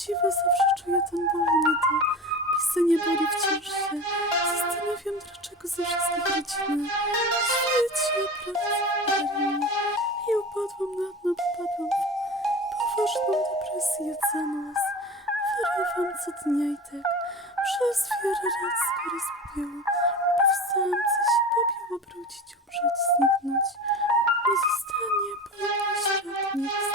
dziwo zawsze czuję ten ból, mnie to pisy nie boli wciąż się. Zastanawiam, dlaczego ze wszystkich rodziny świecie prawda i upadłam na dno, popadłam w poważną depresję za nos. Wyrywam co dnia i tak przez wiele lat skoro z powstałam, co się pobiło, brudzić, umrzeć, zniknąć. Nie zostanie po mnie ślad,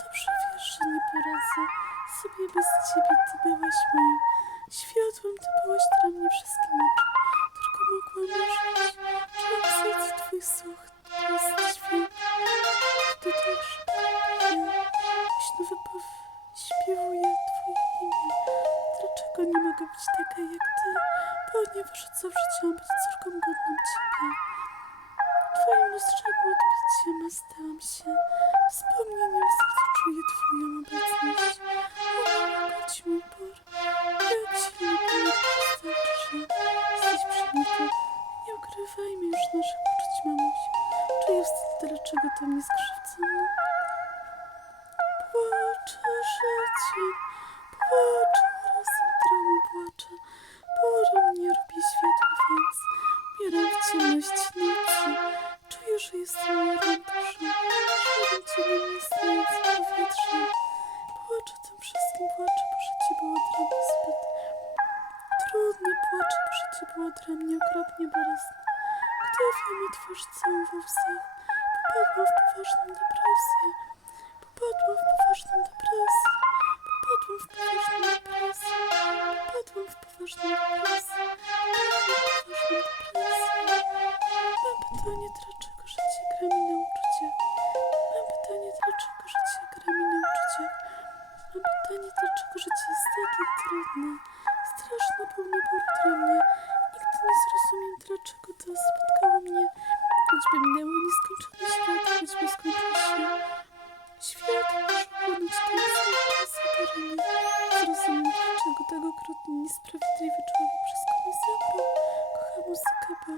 dobrze wiesz, że nie poradzę sobie bez ciebie. Ty byłaś moim światłem, ty byłaś dla mnie wszystkim oczy. Tylko mogłam marzyć, czułam w sercu twój słuch, to jest dźwięk. Ty też, wypow... śpiewuję twoje imię. Dlaczego nie mogę być taka jak ty? Ponieważ od zawsze chciałam być córką godną ciebie. Twoim lustrzem odbiciem dlaczego to mnie skrzywdzono. Płaczę życiem, płaczę razem dromu płaczę. Pora mnie robi światło, więc umieram w ciemności nocy. Czuję, że jestem marą żebym cię nie istniejąc w powietrze. Płaczę tym wszystkim, płaczę, bo życie było dla mnie zbyt trudne. Płaczę, bo życie było dla mnie okropnie bolesne. Gdy wiem o twarz całą we łzach, okrutny, niesprawiedliwy człowiek wszystko mi zabrał. Kocha muzykę, bo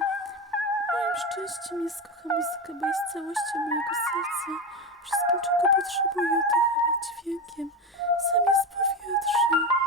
moim szczęściem jest kocha muzykę, bo jest całością mojego serca. Wszystkim, czego potrzebuję, oddycham i dźwiękiem. Sam jest powietrze.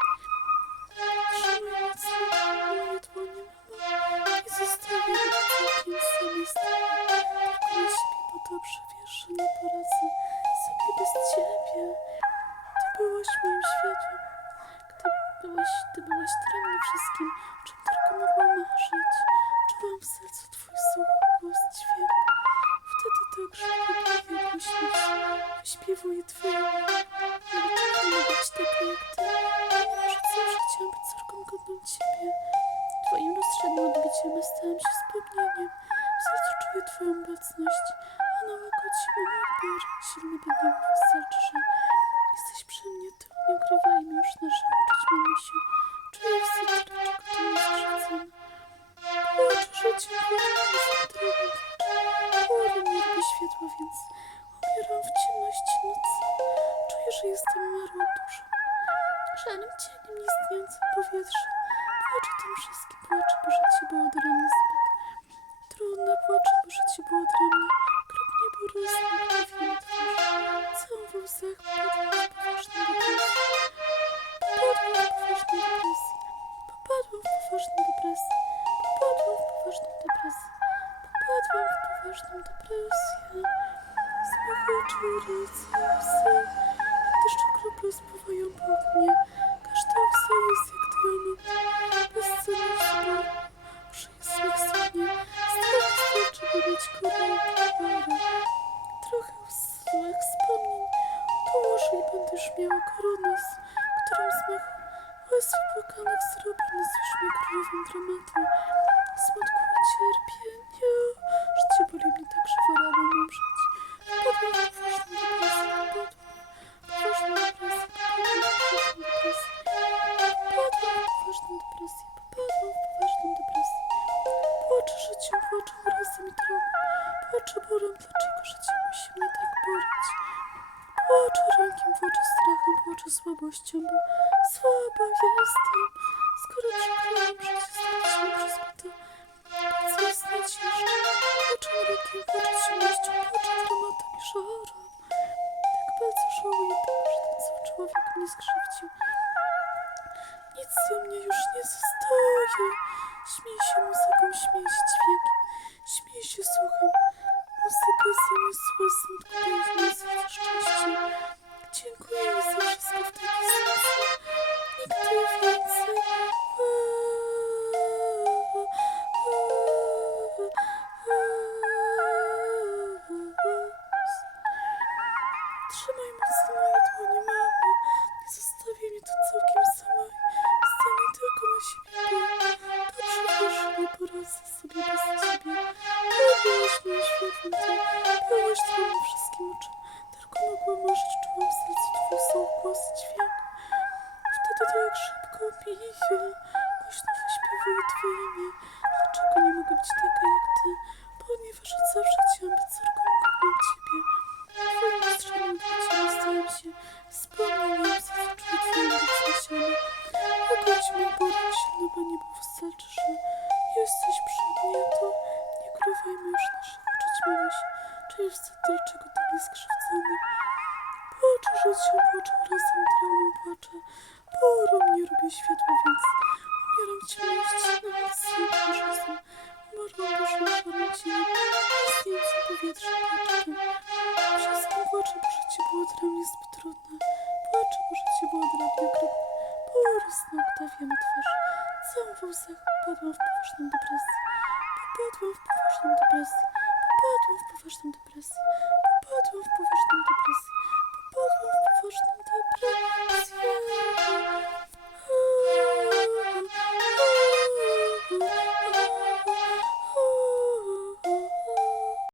Rycy łzy, jak deszczu krople spływają po mnie. cię płaczą razem i trą. Płaczę borem, dlaczego życie musi mnie tak boleć? Płaczę rankiem, płaczę strachem, płaczę słabością, bo słaba jestem. Skoro przegrałam, przecież straciłam. Wtedy tak szybko mija, głośno wyśpiewuję twoje imię. Dlaczego nie mogę być taka jak ty? Ponieważ od zawsze chciałam być córką, kocham ciebie. Twoim mistrzem odbyciem stałem się. Wspomniałem sercu, czuję twoją moc nasiona. Ogoć mój Boże, silne bo niebo wystarczy, że jesteś przy mnie, to nie ukrywajmy już nasze oczy ćmiły się. Czyli wstyd, dlaczego tak jest skrzywdzony. Płaczę, że się płaczę, razem traumą płaczę. Porą nie robię światła, więc umieram ciemności, nawet z razem. Umarłam duszą szarą cieniem, istniejącym powietrzem płaczkiem. Wszystkim